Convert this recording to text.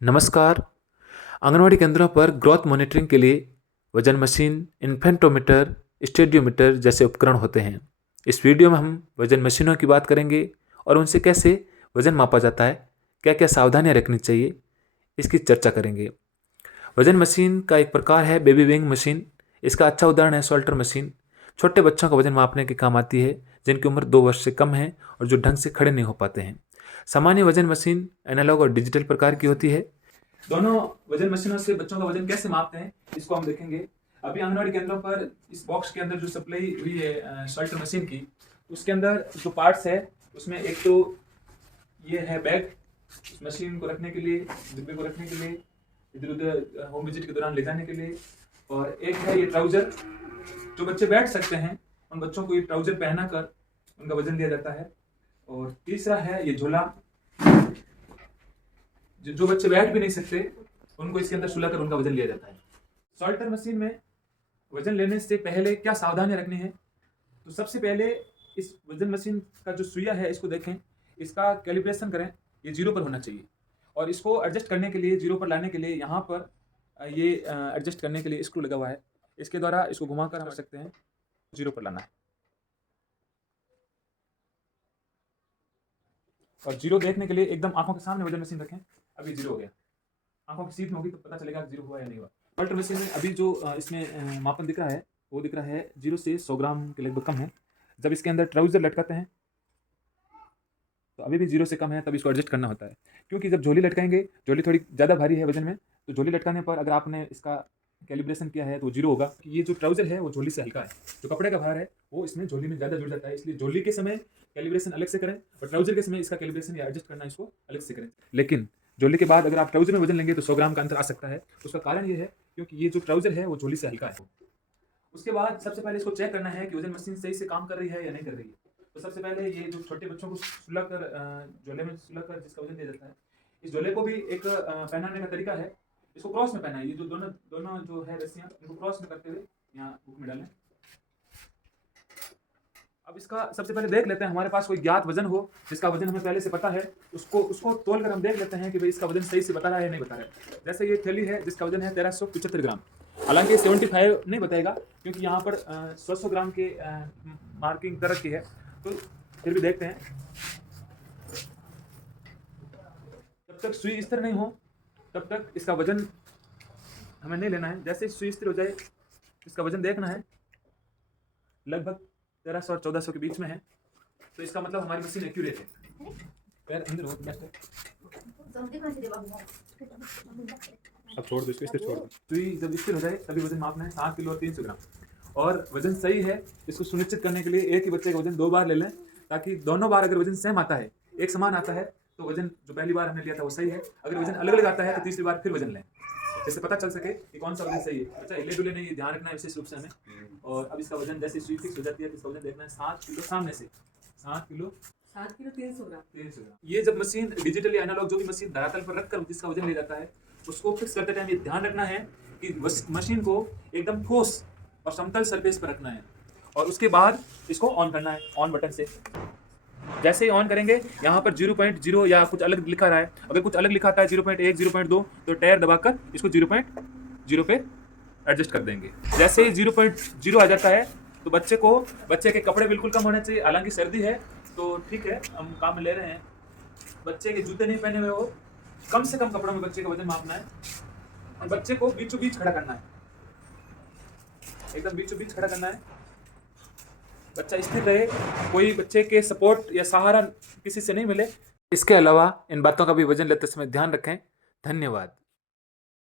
नमस्कार। आंगनवाड़ी केंद्रों पर ग्रोथ मॉनिटरिंग के लिए वजन मशीन, इन्फेंटोमीटर, स्टेडियोमीटर जैसे उपकरण होते हैं। इस वीडियो में हम वजन मशीनों की बात करेंगे और उनसे कैसे वजन मापा जाता है, क्या क्या सावधानियां रखनी चाहिए, इसकी चर्चा करेंगे। वजन मशीन का एक प्रकार है बेबी वेइंग मशीन। इसका अच्छा उदाहरण है सॉल्टर मशीन। छोटे बच्चों का वजन मापने के काम आती है जिनकी उम्र 2 वर्ष से कम है और जो ढंग से खड़े नहीं हो पाते हैं। सामान्य वजन मशीन एनालॉग और डिजिटल प्रकार की होती है। दोनों वजन मशीनों से बच्चों का वजन कैसे मापते हैं इसको हम देखेंगे। अभी आंगनवाड़ी केंद्रों पर इस बॉक्स के अंदर जो सप्लाई हुई है सॉल्टर मशीन की, उसके अंदर जो पार्ट्स है उसमें एक तो ये है बैग, मशीन को रखने के लिए, डिब्बे को रखने के लिए, इधर उधर होम विजिट के दौरान ले जाने के लिए, और एक है ये ट्राउजर जो बच्चे बैठ सकते हैं, उन बच्चों को ये ट्राउजर पहना कर उनका वजन लिया जाता है। और तीसरा है ये झोला, जो बच्चे बैठ भी नहीं सकते उनको इसके अंदर सुलाकर उनका वजन लिया जाता है। सॉल्टर मशीन में वजन लेने से पहले क्या सावधानियां रखनी है, तो सबसे पहले इस वजन मशीन का जो सुइया है इसको देखें, इसका कैलिब्रेशन करें, ये 0 पर होना चाहिए। और इसको एडजस्ट करने के लिए, 0 पर लाने के लिए यहाँ पर ये एडजस्ट करने के लिए स्क्रू लगा हुआ है, इसके द्वारा इसको घुमाकर हम कर सकते हैं। 0 पर लाना है और 0 देखने के लिए एकदम आंखों के सामने वजन मशीन रखें। अभी 0 हो गया, आंखों की सीध में होगी तो पता चलेगा 0 हुआ या नहीं हुआ। सॉल्टर मशीन में अभी जो इसमें मापन दिख रहा है वो दिख रहा है 0 से 100 ग्राम के लगभग कम है। जब इसके अंदर ट्राउजर लटकाते हैं तो अभी भी 0 से कम है, तब इसको एडजस्ट करना होता है। क्योंकि जब झोली लटकाएंगे, झोली थोड़ी ज़्यादा भारी है वजन में, तो झोली लटकाने पर अगर आपने इसका कैलिब्रेशन किया है तो 0 होगा। ये जो ट्राउजर है वो झोली से हल्का है, जो कपड़े का भार है वो इसमें झोली में ज़्यादा जुड़ जाता है, इसलिए झोली के समय कैलिब्रेशन अलग से करें और ट्राउजर के समय इसका कैलिब्रेशन या एडजस्ट करना इसको अलग से करें। लेकिन झोली के बाद अगर आप ट्राउजर में वजन लेंगे तो 100 ग्राम का अंतर आ सकता है। उसका कारण ये है क्योंकि ये जो ट्राउजर है वो झोली से हल्का है। उसके बाद सबसे पहले इसको चेक करना है कि वजन मशीन सही से काम कर रही है या नहीं कर रही है। तो सबसे पहले ये जो छोटे बच्चों को सुलाकर झोले में सुलाकर जिसका वजन दिया जाता है, इस झोले को भी एक पहनाने का तरीका है। इसको क्रॉस में पहना है, ये जो दोनों जो है रस्सियाँ इनको क्रॉस में करते हुए यहाँ बुक में डालें। अब इसका सबसे पहले देख लेते हैं, हमारे पास कोई ज्ञात वजन हो जिसका वजन हमें पहले से पता है, उसको तोल कर हम देख लेते हैं कि भाई इसका वजन सही से बता रहा है या नहीं बता रहा है। जैसे ये थैली है जिसका वजन है 1375 ग्राम, हालांकि 75 नहीं बताएगा क्योंकि यहाँ पर 100 ग्राम के मार्किंग कर रखी है, तो फिर भी देखते हैं। जब तक सुई स्थिर नहीं हो तब तक इसका वजन हमें नहीं लेना है। जैसे सुई स्थिर हो जाए इसका वजन देखना है, लगभग 1300 और 1400 के बीच में है, तो इसका मतलब हमारी मशीन एक्यूरेट है। पैर अंदर हो बेस्ट है। अब छोड़ दो इसको, स्थिर छोड़ दो। सुई जब स्थिर हो जाए तभी वजन मापना है, 7 किलो और 300 ग्राम। और वजन सही है इसको सुनिश्चित करने के लिए एक ही बच्चे का वजन 2 बार ले लें, ताकि दोनों बार अगर वजन सेम आता है, एक समान आता है, तो वजन जो पहली बार हमने लिया था वो सही है। अगर वजन अलग अलग आता है तो तीसरी बार फिर वजन लें, जैसे पता चल सके कि कौन सा वजन सही है। अच्छा, हिले डुले नहीं, ध्यान रखना है विशेष रूप से हमें। और अब इसका वजन जैसे सुई फिक्स हो जाती है तो इसका वजन देखना है 7 किलो सामने से, 7 किलो 300 ग्राम। ये जब मशीन डिजिटली एनालॉग जो भी मशीन धरातल पर रखकर जिसका वजन लिया जाता है, उसको फिक्स करते टाइम ये ध्यान रखना है कि मशीन को एकदम ठोस और समतल सरफेस पर रखना है और उसके बाद इसको ऑन करना है ऑन बटन से। जैसे ही ऑन करेंगे यहाँ पर 0.0 या कुछ अलग लिखा रहा है, अगर कुछ अलग लिखा आता है 0.1 0.2 तो टायर दबाकर इसको 0.0 पे एडजस्ट कर देंगे। जैसे ही 0.0 आ जाता है तो बच्चे के कपड़े बिल्कुल कम होने चाहिए, हालांकि सर्दी है तो ठीक है हम काम में ले रहे हैं। बच्चे के जूते नहीं पहने हुए हो, कम से कम कपड़ों में बच्चे का वजन मापना है और बच्चे को बीचों बीच खड़ा करना है, एकदम बीचों बीच खड़ा करना है। बच्चा स्थिर रहे, कोई बच्चे के सपोर्ट या सहारा किसी से नहीं मिले। इसके अलावा इन बातों का भी वजन लेते समय ध्यान रखें। धन्यवाद।